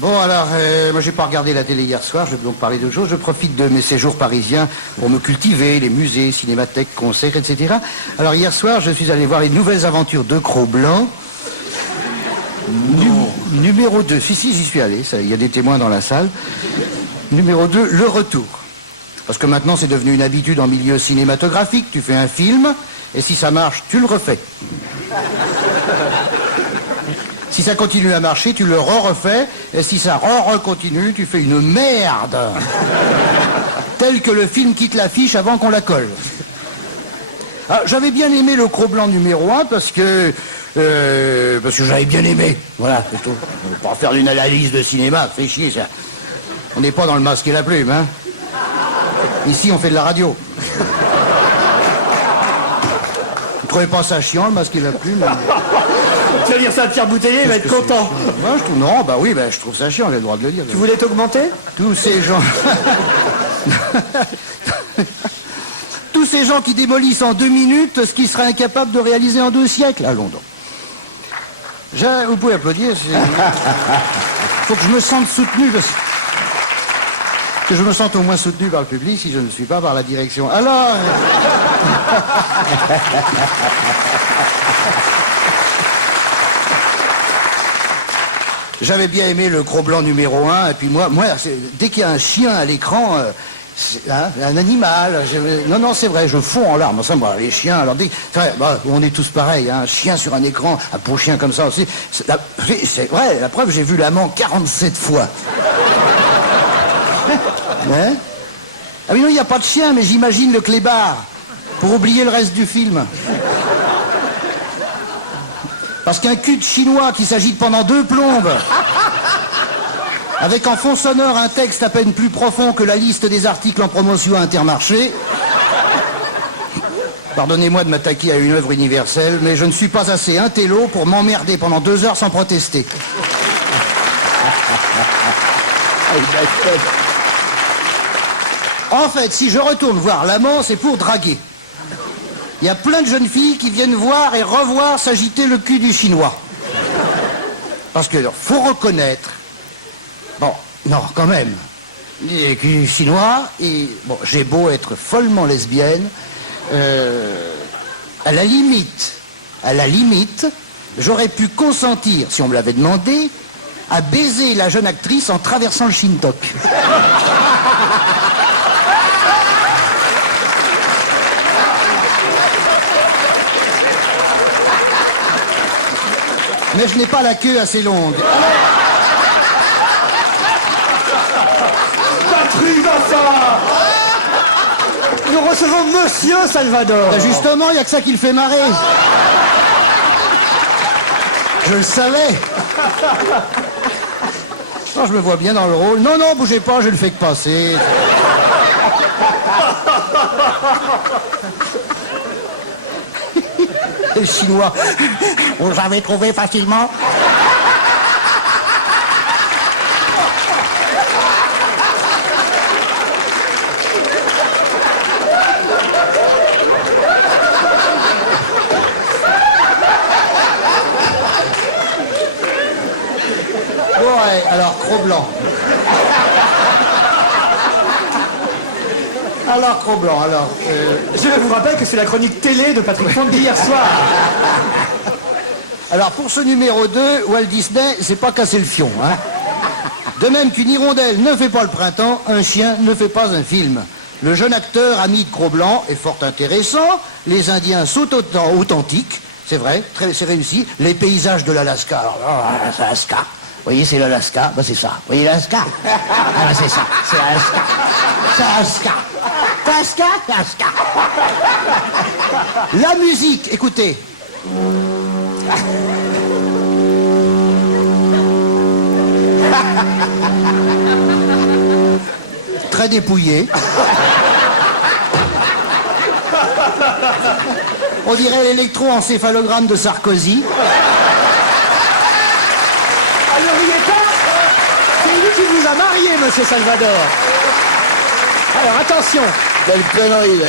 Bon, alors, moi j'ai pas regardé la télé hier soir, je vais donc parler d'autre chose. Je profite de mes séjours parisiens pour me cultiver, les musées, cinémathèques, concerts, etc. Alors hier soir, je suis allé voir les nouvelles aventures de Cro-Blanc. Numéro 2, si, j'y suis allé, il y a des témoins dans la salle. Numéro 2, le retour. Parce que maintenant c'est devenu une habitude en milieu cinématographique, tu fais un film, et si ça marche, tu le refais. Si ça continue à marcher, tu le refais, et si ça continue, tu fais une merde. Tel que le film quitte l'affiche avant qu'on la colle. Ah, j'avais bien aimé le Cro-Blanc numéro 1 parce que j'avais bien aimé. Voilà, c'est tout. Pour faire une analyse de cinéma, fait chier ça. On n'est pas dans le masque et la plume, hein. Ici, on fait de la radio. Vous trouvez pas ça chiant, le masque et la plume? Tu vas dire ça à Pierre Bouteiller, il va être content. Moi, je trouve, non, bah oui, bah, je trouve ça chiant, j'ai le droit de le dire. Tu voulais t'augmenter? Tous ces gens... Tous ces gens qui démolissent en 2 minutes ce qu'ils seraient incapables de réaliser en 2 siècles à Londres. Vous pouvez applaudir. Faut que je me sente soutenu. Que je me sente au moins soutenu par le public si je ne suis pas par la direction. Alors... J'avais bien aimé le Cro-Blanc numéro 1, et puis moi dès qu'il y a un chien à l'écran, un animal, non, c'est vrai, je fonds en larmes. Ça, moi, les chiens, alors on est tous pareils, hein, un chien sur un écran, un beau chien comme ça aussi. C'est vrai, la preuve, j'ai vu l'amant 47 fois. Hein? Ah oui, non, il n'y a pas de chien, mais j'imagine le clébard, pour oublier le reste du film. Parce qu'un cul de chinois qui s'agite pendant 2 plombes, avec en fond sonore un texte à peine plus profond que la liste des articles en promotion à Intermarché. Pardonnez-moi de m'attaquer à une œuvre universelle, mais je ne suis pas assez intello pour m'emmerder pendant 2 heures sans protester. En fait, si je retourne voir l'amant, c'est pour draguer. Il y a plein de jeunes filles qui viennent voir et revoir s'agiter le cul du chinois. Parce que, faut reconnaître... Bon, non, quand même. Le cul du chinois, et... Bon, j'ai beau être follement lesbienne, à la limite, j'aurais pu consentir, si on me l'avait demandé, à baiser la jeune actrice en traversant le Shintok. Mais je n'ai pas la queue assez longue. Patrick Vincent! Nous recevons Monsieur Salvador. Ben justement, il n'y a que ça qui le fait marrer. Je le savais. Non, je me vois bien dans le rôle. Non, bougez pas, je le fais que passer. Les Chinois, vous avez trouvé facilement? Ouais, alors, Cro-Blanc. Alors, Cro-Blanc, alors... Je vous rappelle que c'est la chronique télé de Patrick Fondy hier soir. Alors, pour ce numéro 2, Walt Disney s'est pas cassé le fion, hein. De même qu'une hirondelle ne fait pas le printemps, un chien ne fait pas un film. Le jeune acteur, ami de Cro-Blanc, est fort intéressant. Les Indiens sont authentiques, c'est vrai, c'est réussi. Les paysages de l'Alaska, alors, c'est l'Alaska. Vous voyez, c'est l'Alaska, bah c'est ça. Vous voyez l'Alaska? Ah bah c'est ça, c'est l'Alaska. C'est l'Alaska. Alaska. La musique, écoutez. Très dépouillé. On dirait l'électroencéphalogramme de Sarkozy. Alors, il est pas... C'est lui qui vous a marié, Monsieur Salvador. Alors, attention. Quelle connerie.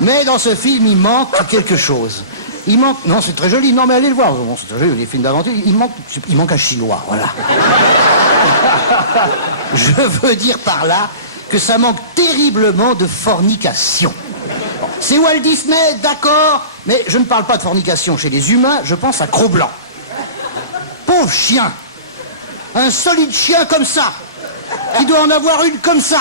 Mais dans ce film, il manque quelque chose. Il manque... Non, c'est très joli. Non, mais allez le voir. Bon, c'est très joli, les films d'aventure. Il manque un Chinois, voilà. Je veux dire par là que ça manque terriblement de fornication. Bon, c'est Walt Disney, d'accord, mais je ne parle pas de fornication chez les humains, je pense à Cro-Blanc. Pauvre chien. Un solide chien comme ça. Qui doit en avoir une comme ça.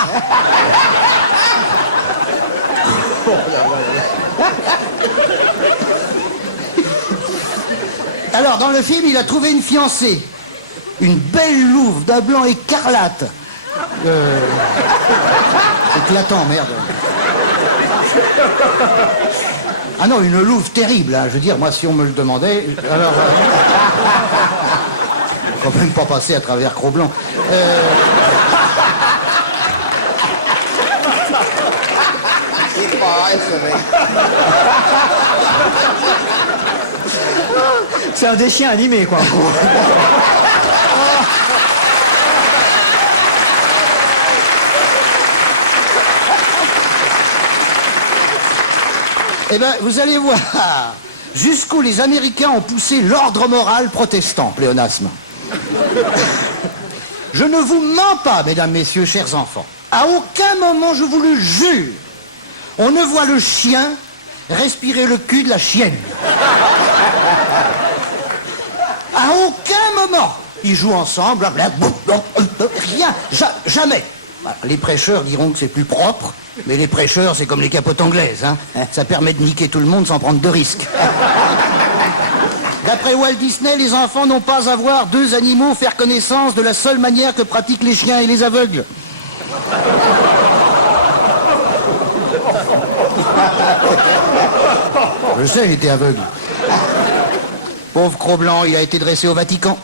Alors, dans le film, il a trouvé une fiancée. Une belle louve d'un blanc écarlate. Éclatant, merde. Ah non, une louve terrible, hein. Je veux dire, moi, si on me le demandait... Alors... Faut quand même pas passer à travers Cro-Blanc. C'est pareil, ce mec. C'est un des chiens animés, quoi. Eh bien, vous allez voir jusqu'où les Américains ont poussé l'ordre moral protestant, pléonasme. Je ne vous mens pas, mesdames, messieurs, chers enfants. À aucun moment, je vous le jure, on ne voit le chien respirer le cul de la chienne. À aucun moment. Ils jouent ensemble, rien, jamais. Les prêcheurs diront que c'est plus propre, mais les prêcheurs, c'est comme les capotes anglaises, hein. Ça permet de niquer tout le monde sans prendre de risques. D'après Walt Disney, les enfants n'ont pas à voir deux animaux faire connaissance de la seule manière que pratiquent les chiens et les aveugles. Je sais, il était aveugle. Pauvre Cro-Blanc, il a été dressé au Vatican.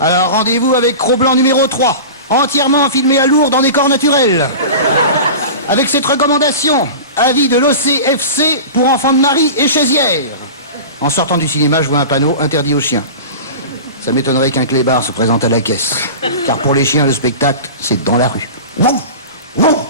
Alors, rendez-vous avec Cro-Blanc numéro 3, entièrement filmé à Lourdes en décor naturel. Avec cette recommandation, avis de l'OCFC pour enfants de Marie et chaisière. En sortant du cinéma, je vois un panneau interdit aux chiens. Ça m'étonnerait qu'un clébard se présente à la caisse. Car pour les chiens, le spectacle, c'est dans la rue. Wow, wow.